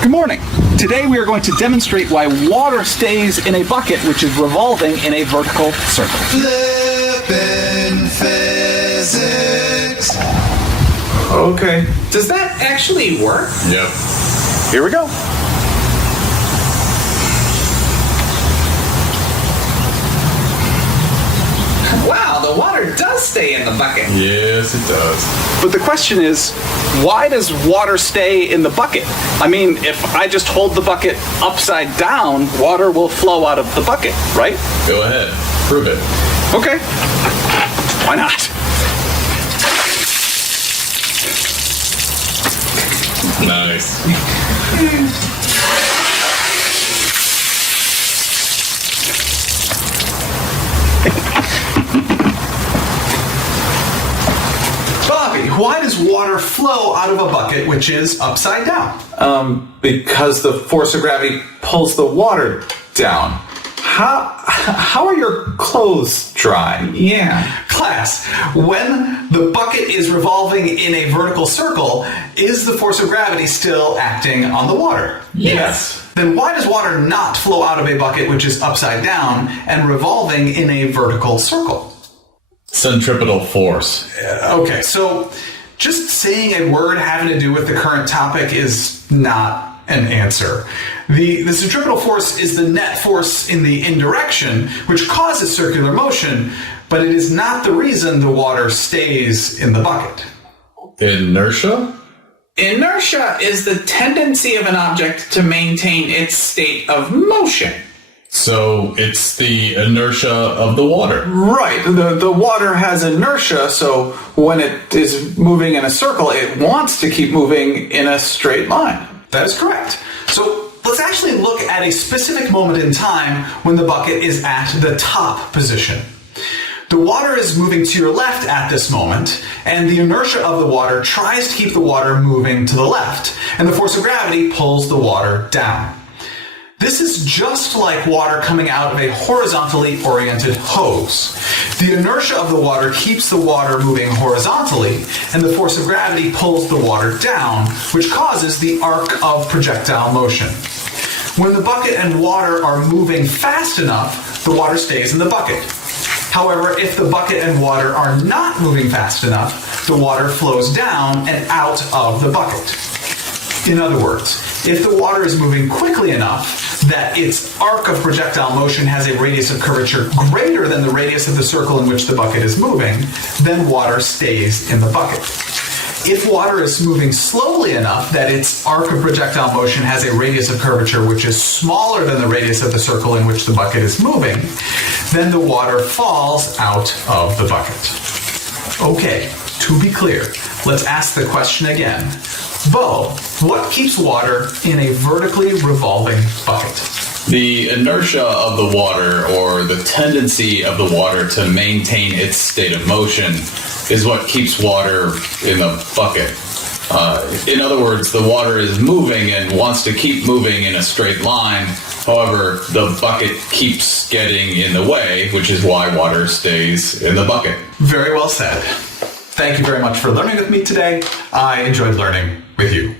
Good morning. Today we are going to demonstrate why water stays in a bucket which is revolving in a vertical circle. Flippin' physics. Okay. Does that actually work? Yep. Here we go. Wow, the water does stay in the bucket. Yes, it does. But the question is, why does water stay in the bucket? I mean, if I just hold the bucket upside down, water will flow out of the bucket, right? Go ahead. Prove it. Okay. Why not? Nice. Bobby, why does water flow out of a bucket which is upside down? Because the force of gravity pulls the water down. How are your clothes dry? Yeah. Class, when the bucket is revolving in a vertical circle, is the force of gravity still acting on the water? Yes. Then why does water not flow out of a bucket which is upside down and revolving in a vertical circle? Centripetal force. Okay, so just saying a word having to do with the current topic is not an answer. The centripetal force is the net force in the indirection, which causes circular motion, but it is not the reason the water stays in the bucket. Inertia? Inertia is the tendency of an object to maintain its state of motion. So it's the inertia of the water. Right. The water has inertia, so when it is moving in a circle, it wants to keep moving in a straight line. That is correct. So let's actually look at a specific moment in time when the bucket is at the top position. The water is moving to your left at this moment, and the inertia of the water tries to keep the water moving to the left, and the force of gravity pulls the water down. This is just like water coming out of a horizontally oriented hose. The inertia of the water keeps the water moving horizontally, and the force of gravity pulls the water down, which causes the arc of projectile motion. When the bucket and water are moving fast enough, the water stays in the bucket. However, if the bucket and water are not moving fast enough, the water flows down and out of the bucket. In other words, if the water is moving quickly enough that its arc of projectile motion has a radius of curvature greater than the radius of the circle in which the bucket is moving, then water stays in the bucket. If water is moving slowly enough that its arc of projectile motion has a radius of curvature which is smaller than the radius of the circle in which the bucket is moving, then the water falls out of the bucket. Okay, to be clear, let's ask the question again. Bo, what keeps water in a vertically revolving bucket? The inertia of the water, or the tendency of the water to maintain its state of motion, is what keeps water in the bucket. In other words, the water is moving and wants to keep moving in a straight line. However, the bucket keeps getting in the way, which is why water stays in the bucket. Very well said. Thank you very much for learning with me today. I enjoyed learning with you.